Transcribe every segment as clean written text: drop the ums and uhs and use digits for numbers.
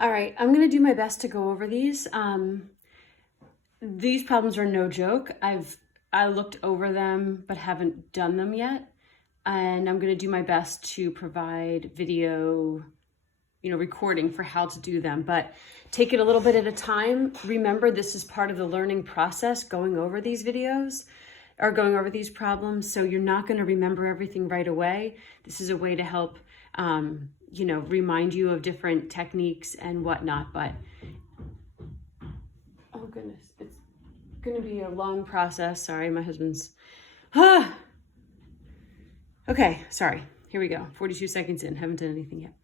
All right, I'm gonna do my best to go over these. These problems are no joke. I looked over them, but haven't done them yet. And I'm gonna do my best to provide video, recording for how to do them, but take it a little bit at a time. Remember, this is part of the learning process, going over these videos or going over these problems. So you're not gonna remember everything right away. This is a way to help remind you of different techniques and whatnot, but oh goodness, it's gonna be a long process. Sorry, my husband's, okay, sorry, here we go. 42 seconds in, haven't done anything yet.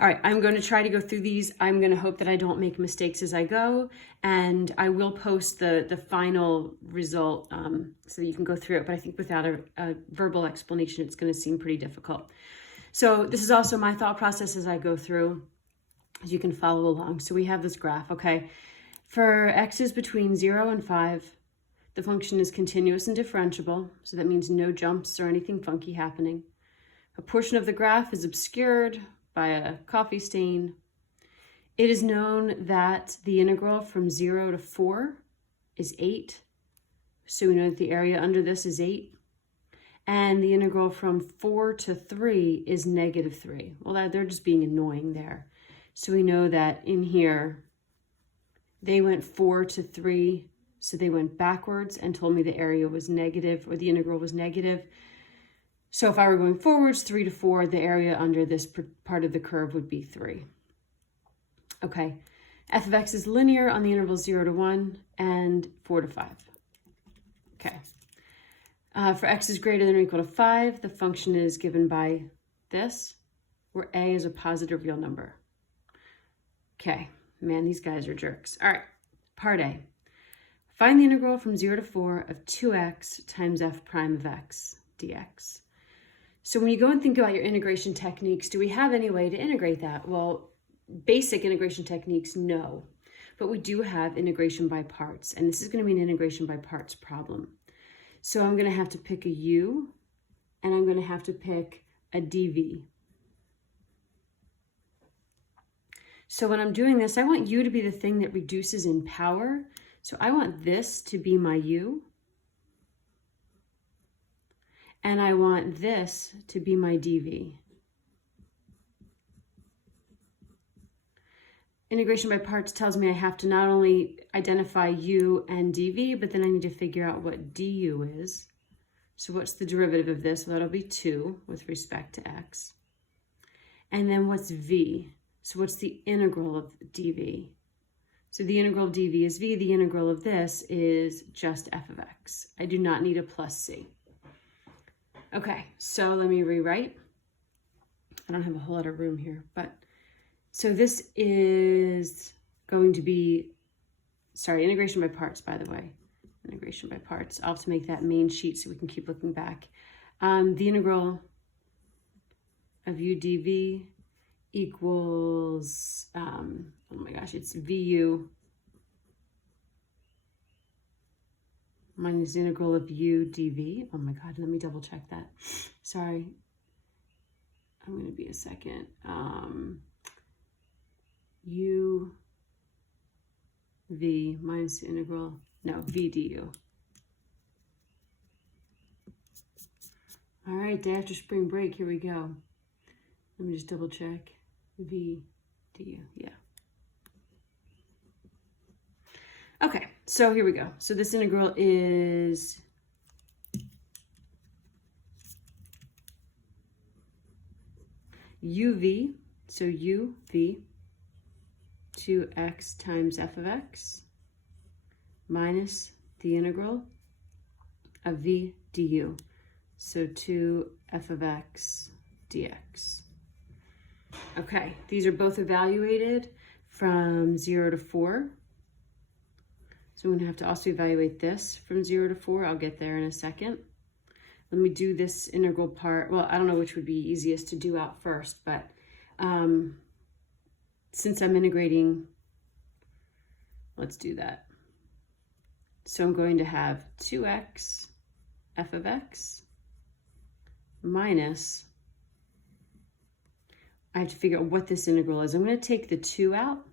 All right, I'm going to try to go through these. I'm going to hope that I don't make mistakes as I go, and I will post the final result so that you can go through it, but I think without a verbal explanation, it's going to seem pretty difficult. So this is also my thought process as I go through, as you can follow along. So we have this graph, okay? For x's between 0 and 5, the function is continuous and differentiable, so that means no jumps or anything funky happening. A portion of the graph is obscured by a coffee stain. It is known that the integral from 0 to 4 is 8, so we know that the area under this is 8. And the integral from 4 to 3 is -3. Well, they're just being annoying there. So we know that in here, they went 4 to 3, so they went backwards and told me the area was negative, or the integral was negative. So if I were going forwards, 3 to 4, the area under this part of the curve would be 3. Okay, f of x is linear on the intervals 0 to 1 and 4 to 5. Okay. For x is greater than or equal to 5, the function is given by this, where a is a positive real number. Okay, man, these guys are jerks. All right, part A. Find the integral from 0 to 4 of 2x times f prime of x dx. So when you go and think about your integration techniques, do we have any way to integrate that? Well, basic integration techniques, no. But we do have integration by parts, and this is going to be an integration by parts problem. So I'm going to have to pick a u, and I'm going to have to pick a dv. So when I'm doing this, I want u to be the thing that reduces in power. So I want this to be my u, and I want this to be my dv. Integration by parts tells me I have to not only identify u and dv, but then I need to figure out what du is. So what's the derivative of this? Well, that'll be 2 with respect to x. And then what's v? So what's the integral of dv? So the integral of dv is v. The integral of this is just f of x. I do not need a plus c. Okay, so let me rewrite. I don't have a whole lot of room here, but so this is going to be, sorry, integration by parts, by the way. Integration by parts. I'll have to make that main sheet so we can keep looking back. The integral of u dv equals, oh my gosh, it's vu minus the integral of u dv. Oh my God, let me double check that. Sorry, I'm going to be a second. U v minus the integral, no, v du. All right, day after spring break, here we go. Let me just double check. V du, yeah. Okay, so here we go. So this integral is uv, so uv 2x times f of x minus the integral of v du, so 2f of x dx. Okay, these are both evaluated from 0 to 4. So I'm going to have to also evaluate this from 0 to 4. I'll get there in a second. Let me do this integral part. Well, I don't know which would be easiest to do out first, but since I'm integrating, let's do that. So I'm going to have 2x f of x minus, I have to figure out what this integral is. I'm going to take the 2 out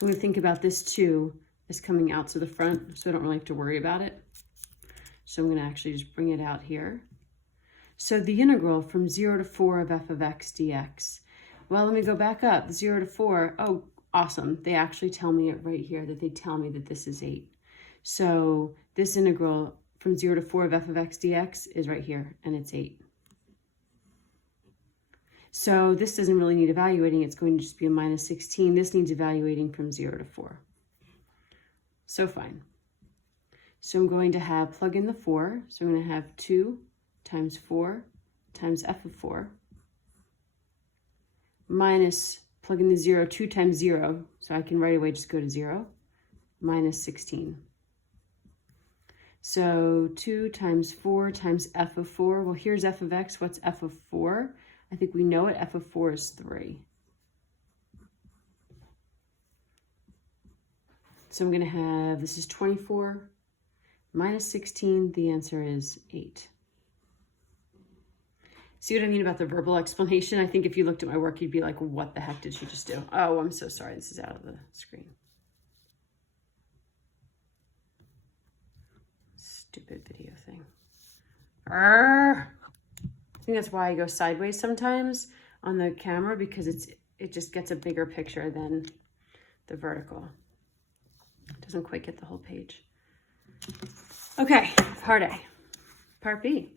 So I'm going to think about this 2 as coming out to the front, so I don't really have to worry about it. So I'm going to actually just bring it out here. So the integral from 0 to 4 of f of x dx. Well, let me go back up. 0 to 4. Oh, awesome. They actually tell me it right here, that they tell me that this is 8. So this integral from 0 to 4 of f of x dx is right here, and it's 8. So this doesn't really need evaluating. It's going to just be a minus 16. This needs evaluating from 0 to 4. So fine. So I'm going to have, plug in the 4. So I'm going to have 2 times 4 times f of 4 minus, plug in the 0, 2 times 0. So I can right away just go to 0, minus 16. So 2 times 4 times f of 4. Well, here's f of x. What's f of 4? I think we know it. F of 4 is 3. So I'm going to have, this is 24 minus 16. The answer is 8. See what I mean about the verbal explanation? I think if you looked at my work, you'd be like, what the heck did she just do? Oh, I'm so sorry. This is out of the screen. Stupid video thing. Arrgh. I think that's why I go sideways sometimes on the camera, because it just gets a bigger picture than the vertical. It doesn't quite get the whole page. Okay, part A. Part B.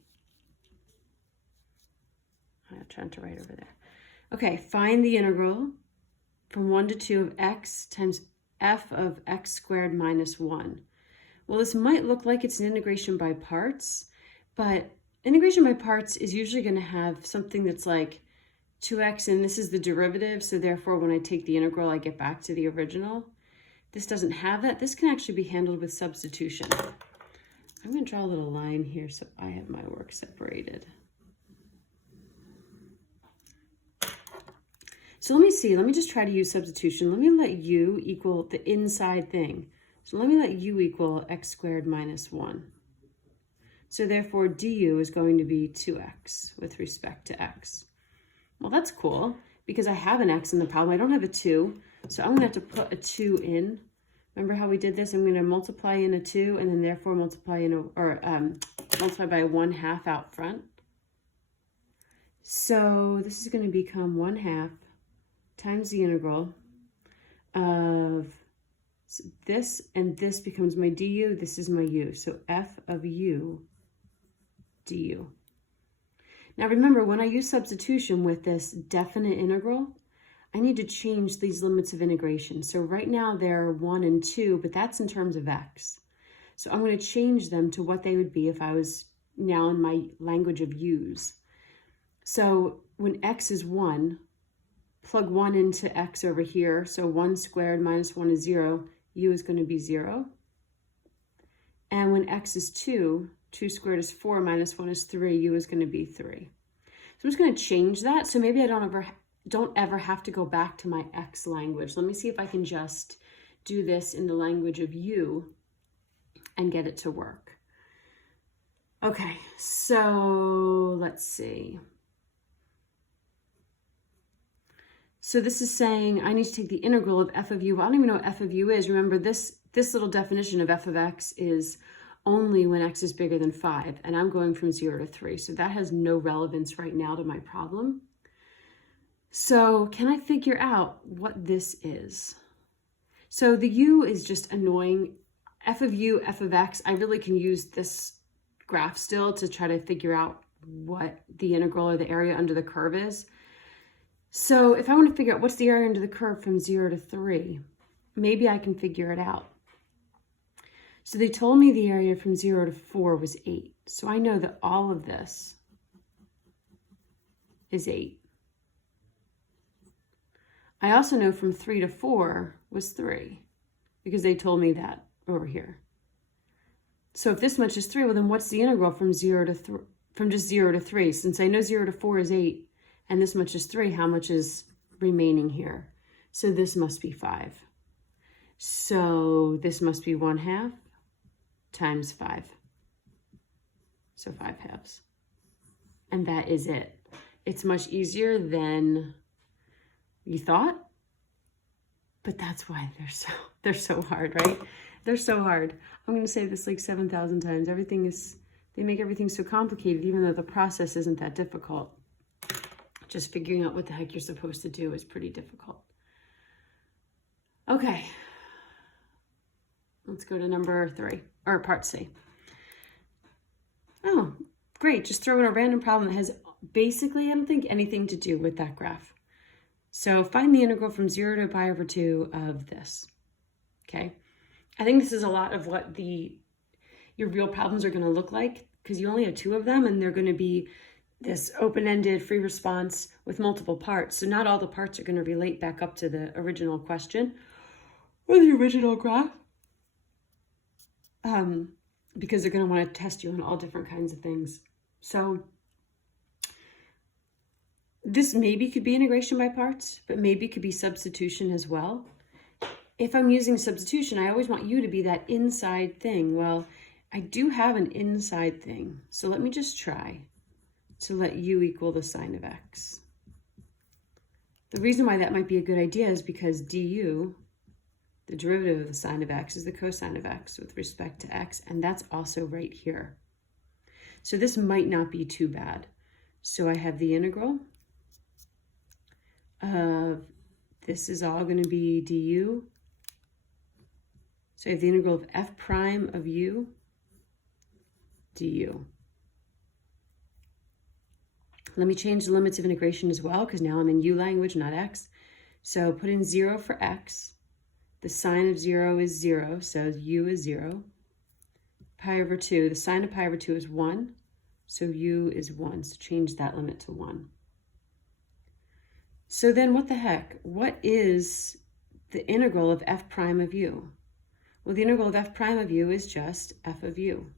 I'm trying to write over there. Okay, find the integral from 1 to 2 of x times f of x squared minus 1. Well, this might look like it's an integration by parts, but integration by parts is usually going to have something that's like 2x, and this is the derivative, so therefore when I take the integral, I get back to the original. This doesn't have that. This can actually be handled with substitution. I'm going to draw a little line here so I have my work separated. So let me see. Let me just try to use substitution. Let me let u equal the inside thing. So let me let u equal x squared minus 1. So therefore du is going to be 2x with respect to x. Well, that's cool because I have an x in the problem. I don't have a 2, so I'm going to have to put a 2 in. Remember how we did this? I'm going to multiply in a 2 and then therefore multiply in a, or multiply by 1/2 out front. So this is going to become 1/2 times the integral of this, and this becomes my du. This is my u. So f of u du. Now remember, when I use substitution with this definite integral, I need to change these limits of integration. So right now they're 1 and 2, but that's in terms of x. So I'm going to change them to what they would be if I was now in my language of u's. So when x is 1, plug 1 into x over here. So 1 squared minus 1 is 0. U is going to be 0. And when x is 2, 2 squared is 4 minus 1 is 3. U is going to be 3. So I'm just going to change that. So maybe I don't ever have to go back to my x language. Let me see if I can just do this in the language of u and get it to work. Okay, so let's see. So this is saying I need to take the integral of f of u. I don't even know what f of u is. Remember, this little definition of f of x is only when x is bigger than 5, and I'm going from 0 to 3. So that has no relevance right now to my problem. So can I figure out what this is? So the u is just annoying. F of u, f of x, I really can use this graph still to try to figure out what the integral or the area under the curve is. So if I want to figure out what's the area under the curve from 0 to 3, maybe I can figure it out. So they told me the area from 0 to 4 was 8. So I know that all of this is 8. I also know from 3 to 4 was 3 because they told me that over here. So if this much is 3, well then what's the integral from 0 to 3, from just 0 to 3? Since I know 0 to 4 is 8 and this much is 3, how much is remaining here? So this must be 5. So this must be 1/2 times 5. So 5/2. And that is it. It's much easier than you thought. But that's why they're so hard, right? They're so hard. I'm going to say this like 7,000 times. They make everything so complicated, even though the process isn't that difficult. Just figuring out what the heck you're supposed to do is pretty difficult. Okay. Let's go to number 3, or part C. Oh, great. Just throw in a random problem that has basically, I don't think, anything to do with that graph. So find the integral from 0 to pi over 2 of this. Okay. I think this is a lot of what your real problems are going to look like, because you only have 2 of them and they're going to be this open-ended free response with multiple parts. So not all the parts are going to relate back up to the original question or the original graph. Because they're going to want to test you on all different kinds of things. So this maybe could be integration by parts, but maybe it could be substitution as well. If I'm using substitution, I always want you to be that inside thing. Well, I do have an inside thing. So let me just try to let u equal the sine of x. The reason why that might be a good idea is because du, the derivative of the sine of x, is the cosine of x with respect to x, and that's also right here. So this might not be too bad. So I have the integral of, this is all going to be du. So I have the integral of f prime of u du. Let me change the limits of integration as well, because now I'm in u language, not x. So put in 0 for x. The sine of 0 is 0, so u is 0. Pi over 2, the sine of pi over 2 is 1, so u is 1. So change that limit to 1. So then what the heck? What is the integral of f prime of u? Well, the integral of f prime of u is just f of u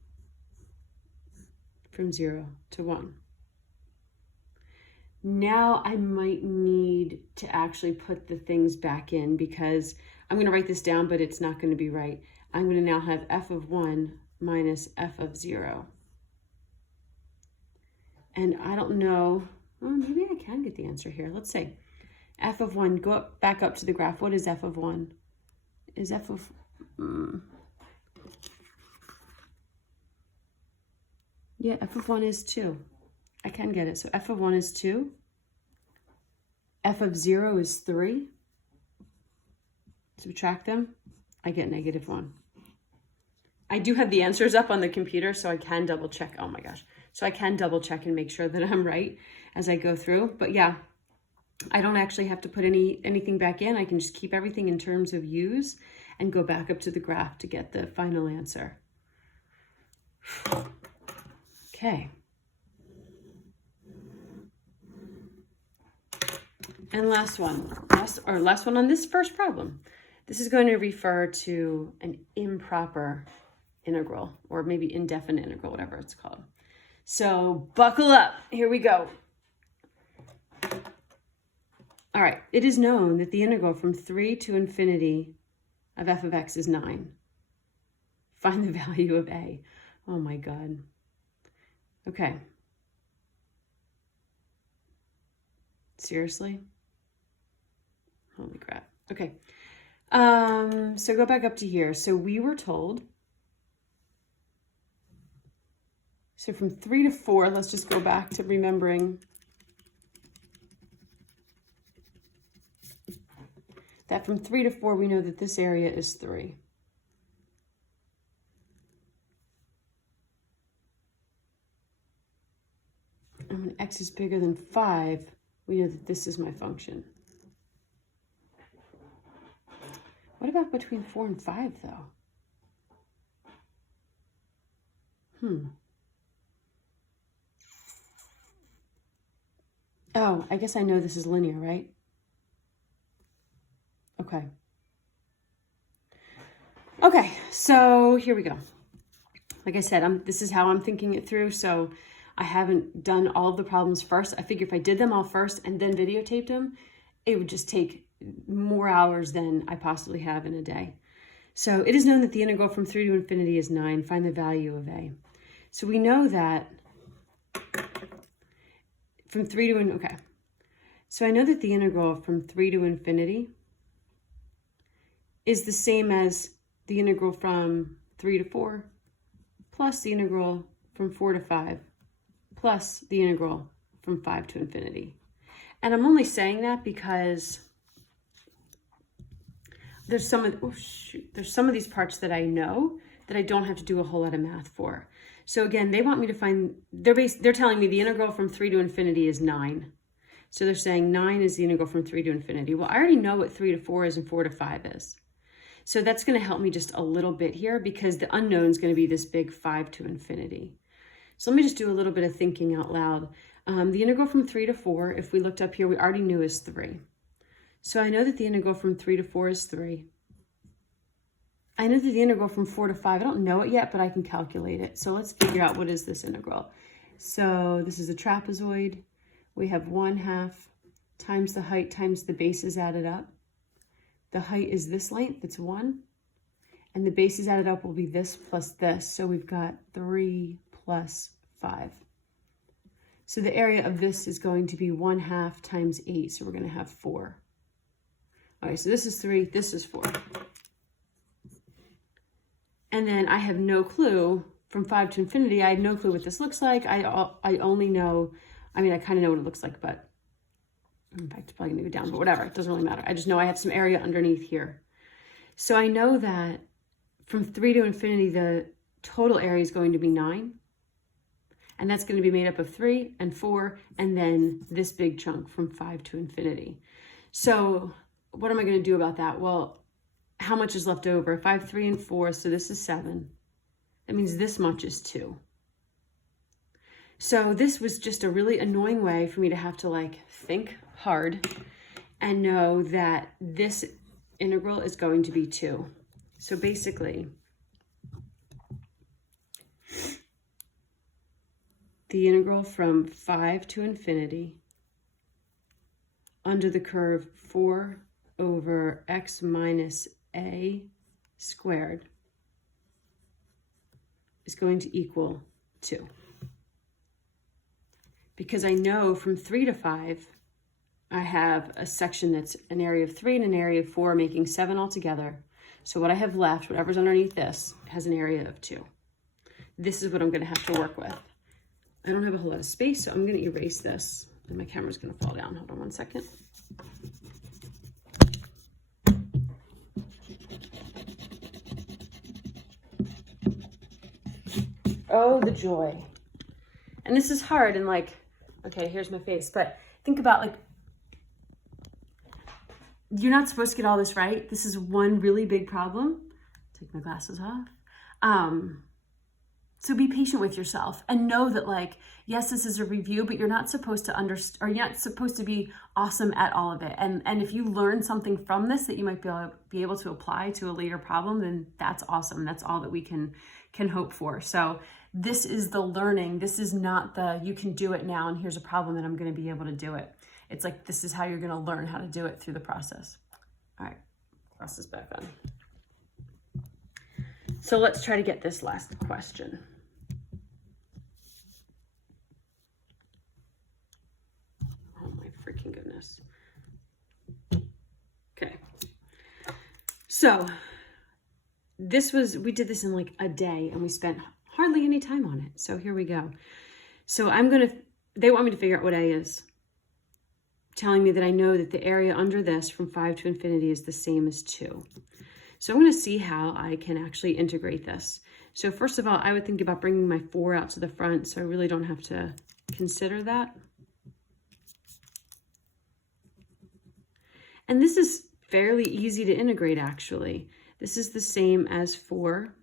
from 0 to 1. Now I might need to actually put the things back in, because I'm going to write this down, but it's not going to be right. I'm going to now have f of 1 minus f of 0. And I don't know, well, maybe I can get the answer here. Let's see. F of 1, go back up to the graph. What is f of 1? Is f of... Yeah, f of 1 is 2. I can get it. So f of 1 is 2. F of 0 is 3. Subtract them. I get -1. I do have the answers up on the computer, so I can double check. Oh my gosh. So I can double check and make sure that I'm right as I go through. But yeah, I don't actually have to put anything back in. I can just keep everything in terms of u's and go back up to the graph to get the final answer. Okay. And last one on this first problem. This is going to refer to an improper integral, or maybe indefinite integral, whatever it's called. So buckle up. Here we go. All right. It is known that the integral from 3 to infinity of f of x is 9. Find the value of a. Oh my God. Okay. Seriously? Holy crap. Okay. So go back up to here. So we were told, so from 3 to 4, let's just go back to remembering that from 3 to 4, we know that this area is 3. And when x is bigger than 5, we know that this is my function. What about between 4 and 5, though? Oh, I guess I know this is linear, right? Okay. Okay, so here we go. Like I said, this is how I'm thinking it through, so I haven't done all of the problems first. I figure if I did them all first and then videotaped them, it would just take more hours than I possibly have in a day. So it is known that the integral from 3 to infinity is 9. Find the value of a. So we know that from 3 to, okay. So I know that the integral from 3 to infinity is the same as the integral from 3 to 4 plus the integral from 4 to 5 plus the integral from 5 to infinity. And I'm only saying that because there's some of these parts that I know that I don't have to do a whole lot of math for. So again, they want me to find, they're telling me the integral from 3 to infinity is 9. So they're saying 9 is the integral from 3 to infinity. Well, I already know what 3 to 4 is and 4 to 5 is. So that's going to help me just a little bit here because the unknown is going to be this big 5 to infinity. So let me just do a little bit of thinking out loud. The integral from 3 to 4, if we looked up here, we already knew is 3. So I know that the integral from 3 to 4 is 3. I know that the integral from 4 to 5, I don't know it yet, but I can calculate it. So let's figure out what is this integral. So this is a trapezoid. We have 1/2 times the height times the bases added up. The height is this length, it's 1. And the bases added up will be this plus this. So we've got 3 plus 5. So the area of this is going to be 1/2 times 8. So we're going to have 4. All right, so this is 3, this is 4. And then I have no clue from 5 to infinity. I have no clue what this looks like. I only know, I mean, I kind of know what it looks like, but in fact, it's probably going to go down, but whatever. It doesn't really matter. I just know I have some area underneath here. So I know that from 3 to infinity, the total area is going to be 9. And that's going to be made up of 3 and 4, and then this big chunk from 5 to infinity. So what am I going to do about that? Well, how much is left over? 5, 3, and 4, so this is 7. That means this much is 2. So this was just a really annoying way for me to have to like think hard and know that this integral is going to be 2. So basically, the integral from 5 to infinity under the curve 4 over x minus a squared is going to equal 2. Because I know from 3 to 5, I have a section that's an area of 3 and an area of 4, making 7 altogether. So what I have left, whatever's underneath this, has an area of 2. This is what I'm going to have to work with. I don't have a whole lot of space, so I'm going to erase this. And my camera's going to fall down. Hold on one second. Oh, the joy. And this is hard and like, okay, here's my face. But think about like, you're not supposed to get all this right. This is one really big problem. Take my glasses off. So be patient with yourself and know that like, yes, this is a review, but you're not supposed to understand, or you're not supposed to be awesome at all of it. And if you learn something from this that you might be able to apply to a later problem, then that's awesome. That's all that we can hope for. So this is the learning. This is not the, you can do it now and here's a problem and I'm going to be able to do it. It's like, this is how you're going to learn how to do it through the process. All right, glasses back on. So let's try to get this last question. Oh my freaking goodness. Okay. So we did this in like a day and we spent hardly any time on it. So here we go. So they want me to figure out what A is, telling me that I know that the area under this from 5 to infinity is the same as 2. So I'm going to see how I can actually integrate this. So first of all, I would think about bringing my 4 out to the front, so I really don't have to consider that. And this is fairly easy to integrate, actually. This is the same as 4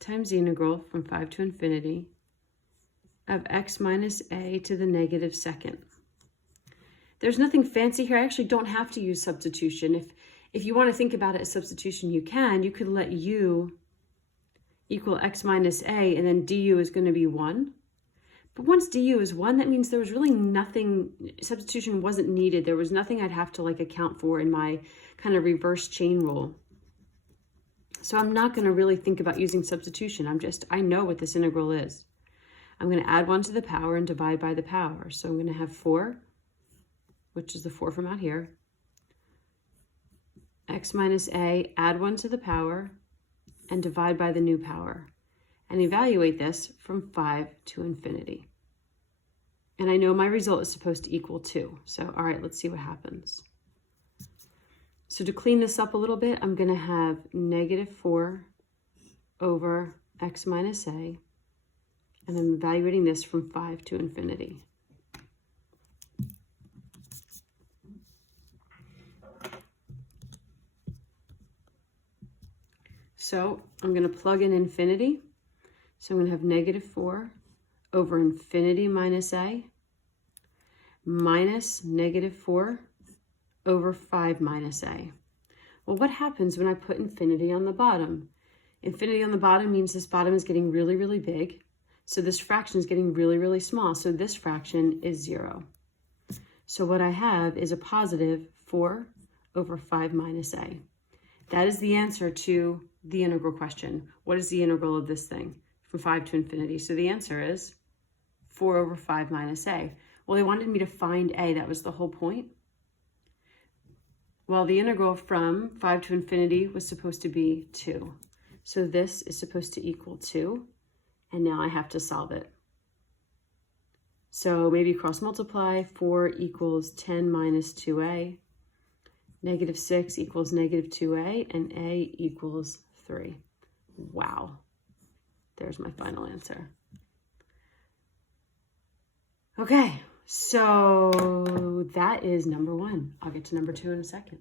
times the integral from 5 to infinity of x minus a to the negative second. There's nothing fancy here. I actually don't have to use substitution. If you want to think about it as substitution, you can. You could let u equal x minus a, and then du is going to be 1. But once du is 1, that means there was really nothing, substitution wasn't needed. There was nothing I'd have to like account for in my kind of reverse chain rule. So I'm not going to really think about using substitution. I know what this integral is. I'm going to add 1 to the power and divide by the power. So I'm going to have 4, which is the 4 from out here. x minus a, add 1 to the power, and divide by the new power, and evaluate this from 5 to infinity. And I know my result is supposed to equal 2. So, all right, let's see what happens. So to clean this up a little bit, I'm going to have negative 4 over x minus a, and I'm evaluating this from 5 to infinity. So I'm going to plug in infinity. So I'm going to have negative 4 over infinity minus a minus negative 4 over 5 minus a. Well, what happens when I put infinity on the bottom? Infinity on the bottom means this bottom is getting really, really big. So this fraction is getting really, really small. So this fraction is 0. So what I have is a positive 4 over 5 minus a. That is the answer to the integral question. What is the integral of this thing from 5 to infinity? So the answer is 4 over 5 minus a. Well, they wanted me to find a. That was the whole point. Well, the integral from 5 to infinity was supposed to be 2. So this is supposed to equal 2. And now I have to solve it. So maybe cross multiply. 4 equals 10 minus 2a. Negative 6 equals negative 2a. And a equals 3. Wow. There's my final answer. Okay, so that is number 1. I'll get to number 2 in a second.